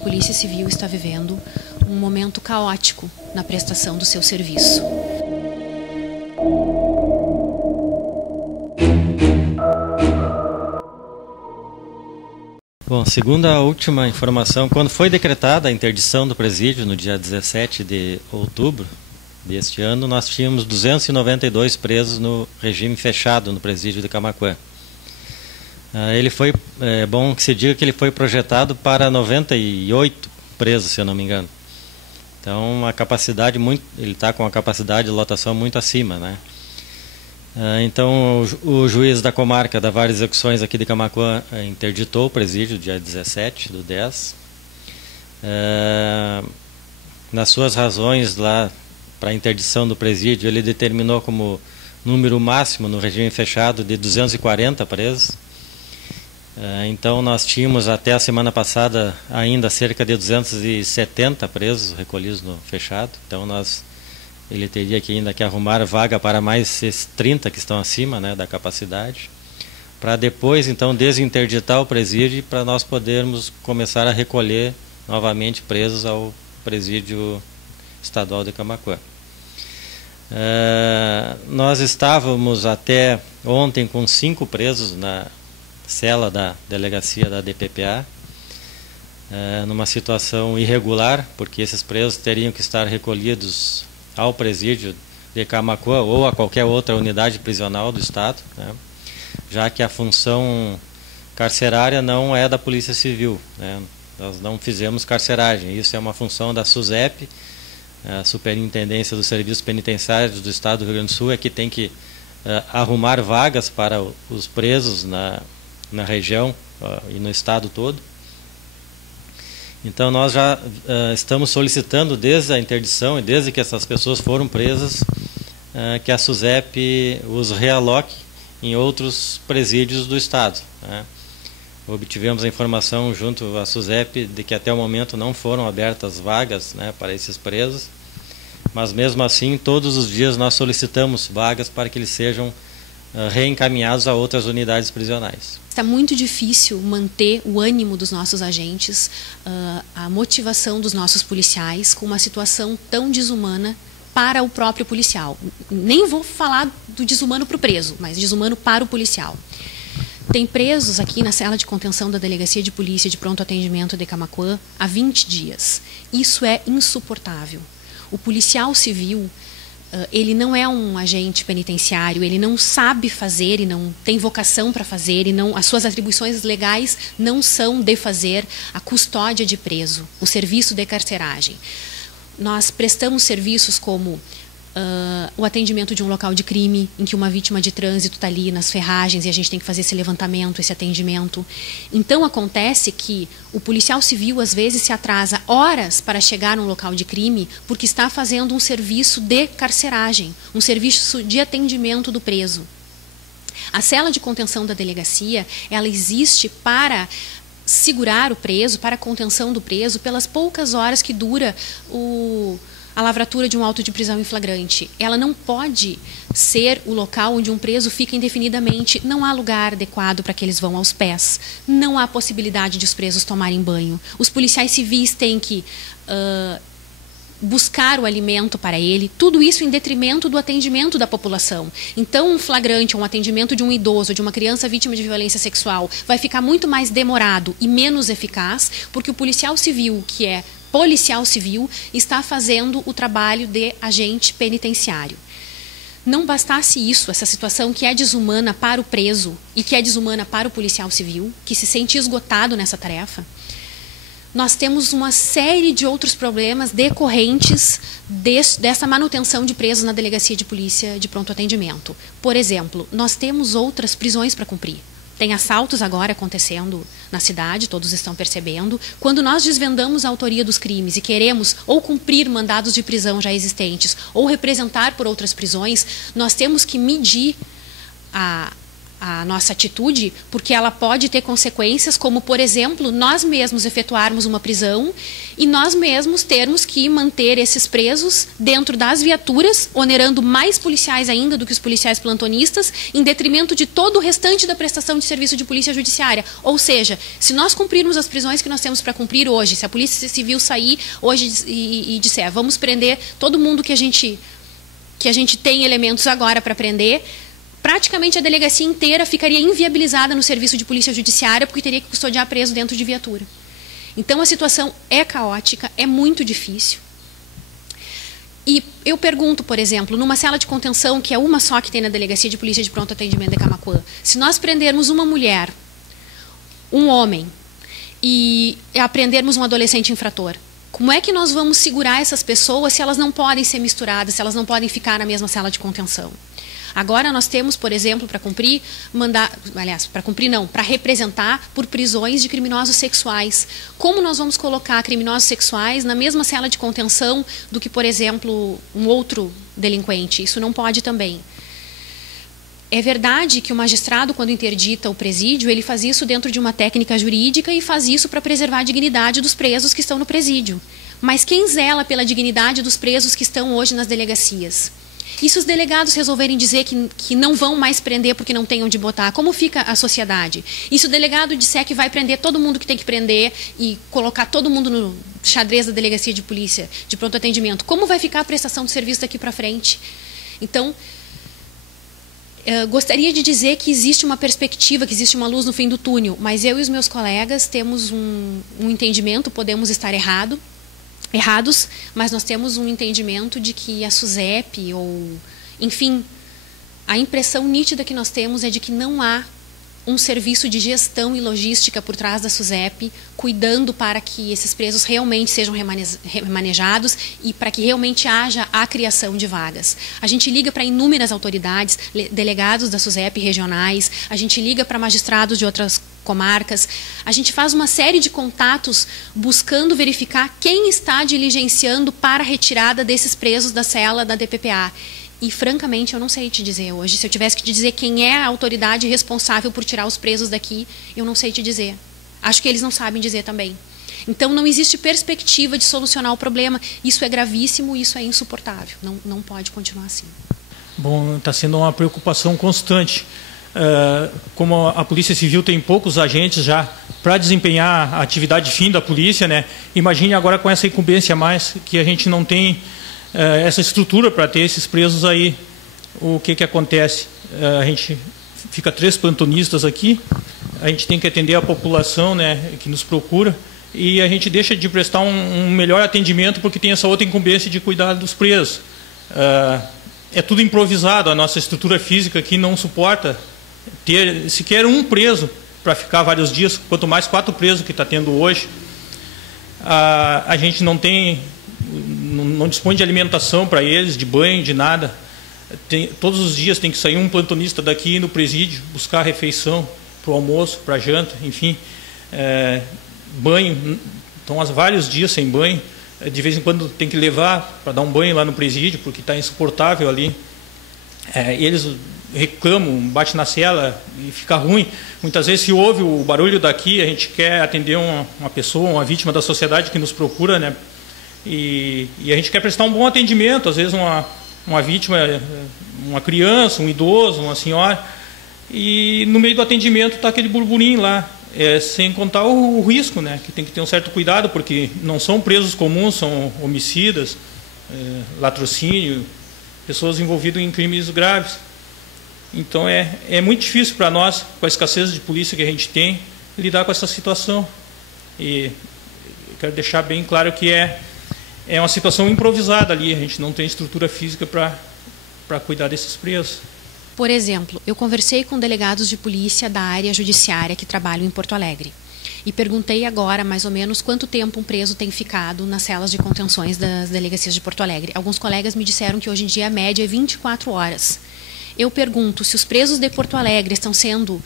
A Polícia Civil está vivendo um momento caótico na prestação do seu serviço. Bom, segundo a última informação, quando foi decretada a interdição do presídio no dia 17 de outubro deste ano, nós tínhamos 292 presos no regime fechado no presídio de Camaquã. Ele foi, é bom que se diga que ele foi projetado para 98 presos, se eu não me engano. Então, a capacidade ele está com a capacidade de lotação muito acima, né? Então, o juiz da comarca da Várias Execuções aqui de Camaquã interditou o presídio dia 17 do 10. Nas suas razões lá para a interdição do presídio, ele determinou como número máximo no regime fechado de 240 presos. Então, nós tínhamos até a semana passada ainda cerca de 270 presos recolhidos no fechado. Então, ele teria ainda que arrumar vaga para mais esses 30 que estão acima, né, da capacidade, para depois, então, desinterditar o presídio para nós podermos começar a recolher novamente presos ao presídio estadual de Camaquã. Nós estávamos até ontem com 5 presos na cela da delegacia da DPPA, numa situação irregular, porque esses presos teriam que estar recolhidos ao presídio de Camaquã ou a qualquer outra unidade prisional do Estado, né, já que a função carcerária não é da Polícia Civil, né, nós não fizemos carceragem, isso é uma função da SUSEP, a Superintendência dos Serviços Penitenciários do Estado do Rio Grande do Sul, é que tem que arrumar vagas para os presos na região e no Estado todo. Então, nós já estamos solicitando desde a interdição e desde que essas pessoas foram presas, que a SUSEP os realoque em outros presídios do Estado, né? Obtivemos a informação junto à SUSEP de que até o momento não foram abertas vagas, né, para esses presos, mas mesmo assim, todos os dias nós solicitamos vagas para que eles sejam reencaminhados a outras unidades prisionais. Está muito difícil manter o ânimo dos nossos agentes, a motivação dos nossos policiais com uma situação tão desumana para o próprio policial. Nem vou falar do desumano para o preso, mas desumano para o policial. Tem presos aqui na cela de contenção da Delegacia de Polícia de Pronto Atendimento de Camaquã há 20 dias. Isso é insuportável. O policial civil, ele não é um agente penitenciário, ele não sabe fazer e não tem vocação para fazer, as suas atribuições legais não são de fazer a custódia de preso, o serviço de carceragem. Nós prestamos serviços como o atendimento de um local de crime, em que uma vítima de trânsito está ali nas ferragens e a gente tem que fazer esse levantamento, esse atendimento. Então, acontece que o policial civil, às vezes, se atrasa horas para chegar num local de crime porque está fazendo um serviço de carceragem, um serviço de atendimento do preso. A cela de contenção da delegacia, ela existe para segurar o preso, para a contenção do preso, pelas poucas horas que dura a lavratura de um auto de prisão em flagrante. Ela não pode ser o local onde um preso fica indefinidamente. Não há lugar adequado para que eles vão aos pés. Não há possibilidade de os presos tomarem banho. Os policiais civis têm que buscar o alimento para ele, tudo isso em detrimento do atendimento da população. Então, um flagrante, um atendimento de um idoso, de uma criança vítima de violência sexual, vai ficar muito mais demorado e menos eficaz, porque o policial civil, que é policial civil, está fazendo o trabalho de agente penitenciário. Não bastasse isso, essa situação que é desumana para o preso e que é desumana para o policial civil, que se sente esgotado nessa tarefa, nós temos uma série de outros problemas decorrentes dessa manutenção de presos na Delegacia de Polícia de Pronto Atendimento. Por exemplo, nós temos outras prisões para cumprir. Tem assaltos agora acontecendo na cidade, todos estão percebendo. Quando nós desvendamos a autoria dos crimes e queremos ou cumprir mandados de prisão já existentes ou representar por outras prisões, nós temos que medir a a nossa atitude, porque ela pode ter consequências como, por exemplo, nós mesmos efetuarmos uma prisão e nós mesmos termos que manter esses presos dentro das viaturas, onerando mais policiais ainda do que os policiais plantonistas, em detrimento de todo o restante da prestação de serviço de polícia judiciária. Ou seja, se nós cumprirmos as prisões que nós temos para cumprir hoje, se a Polícia Civil sair hoje e disser, vamos prender todo mundo que a gente tem elementos agora para prender, praticamente a delegacia inteira ficaria inviabilizada no serviço de polícia judiciária, porque teria que custodiar preso dentro de viatura. Então, a situação é caótica, é muito difícil. E eu pergunto, por exemplo, numa cela de contenção, que é uma só que tem na Delegacia de Polícia de Pronto Atendimento de Camaquã, se nós prendermos uma mulher, um homem, e apreendermos um adolescente infrator, como é que nós vamos segurar essas pessoas se elas não podem ser misturadas, se elas não podem ficar na mesma cela de contenção? Agora nós temos, por exemplo, para cumprir, para representar por prisões de criminosos sexuais. Como nós vamos colocar criminosos sexuais na mesma cela de contenção do que, por exemplo, um outro delinquente? Isso não pode também. É verdade que o magistrado, quando interdita o presídio, ele faz isso dentro de uma técnica jurídica e faz isso para preservar a dignidade dos presos que estão no presídio. Mas quem zela pela dignidade dos presos que estão hoje nas delegacias? E se os delegados resolverem dizer que não vão mais prender porque não tem onde botar, como fica a sociedade? E se o delegado disser que vai prender todo mundo que tem que prender e colocar todo mundo no xadrez da delegacia de polícia, de pronto atendimento, como vai ficar a prestação de serviço daqui para frente? Então, gostaria de dizer que existe uma perspectiva, que existe uma luz no fim do túnel, mas eu e os meus colegas temos um entendimento, podemos estar errados, mas nós temos um entendimento de que a SUSEP, ou, enfim, a impressão nítida que nós temos é de que não há um serviço de gestão e logística por trás da SUSEP, cuidando para que esses presos realmente sejam remanejados e para que realmente haja a criação de vagas. A gente liga para inúmeras autoridades, delegados da SUSEP regionais, a gente liga para magistrados de outras comarcas, a gente faz uma série de contatos buscando verificar quem está diligenciando para a retirada desses presos da cela da DPPA. E, francamente, eu não sei te dizer hoje. Se eu tivesse que te dizer quem é a autoridade responsável por tirar os presos daqui, eu não sei te dizer. Acho que eles não sabem dizer também. Então, não existe perspectiva de solucionar o problema. Isso é gravíssimo, isso é insuportável. Não pode continuar assim. Bom, está sendo uma preocupação constante. Como a Polícia Civil tem poucos agentes já para desempenhar a atividade fim da polícia, né? Imagine agora com essa incumbência a mais, que a gente não tem essa estrutura para ter esses presos aí. O que acontece? A gente fica 3 plantonistas aqui, a gente tem que atender a população, né, que nos procura, e a gente deixa de prestar um melhor atendimento porque tem essa outra incumbência de cuidar dos presos. É tudo improvisado, a nossa estrutura física aqui não suporta ter sequer um preso para ficar vários dias, quanto mais 4 presos que está tendo hoje. A gente não dispõe de alimentação para eles, de banho, de nada. Todos os dias tem que sair um plantonista daqui no presídio, buscar refeição para o almoço, para a janta, enfim. Banho, estão há vários dias sem banho. De vez em quando tem que levar para dar um banho lá no presídio, porque está insuportável ali. Eles reclamam, batem na cela e fica ruim. Muitas vezes, se ouve o barulho daqui, a gente quer atender uma pessoa, uma vítima da sociedade que nos procura, né? E a gente quer prestar um bom atendimento, às vezes uma vítima, uma criança, um idoso, uma senhora, e no meio do atendimento está aquele burburinho lá, sem contar o risco, né, que tem que ter um certo cuidado, porque não são presos comuns, são homicidas, latrocínio, pessoas envolvidas em crimes graves. Então é muito difícil para nós, com a escassez de polícia que a gente tem, lidar com essa situação. E quero deixar bem claro que é uma situação improvisada ali, a gente não tem estrutura física para cuidar desses presos. Por exemplo, eu conversei com delegados de polícia da área judiciária que trabalham em Porto Alegre e perguntei agora mais ou menos quanto tempo um preso tem ficado nas celas de contenções das delegacias de Porto Alegre. Alguns colegas me disseram que hoje em dia a média é 24 horas. Eu pergunto se os presos de Porto Alegre estão sendo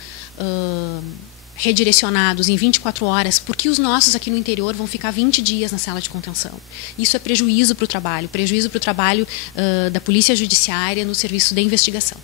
redirecionados em 24 horas, por que os nossos aqui no interior vão ficar 20 dias na cela de contenção? Isso é prejuízo para o trabalho da Polícia Judiciária no serviço de investigação.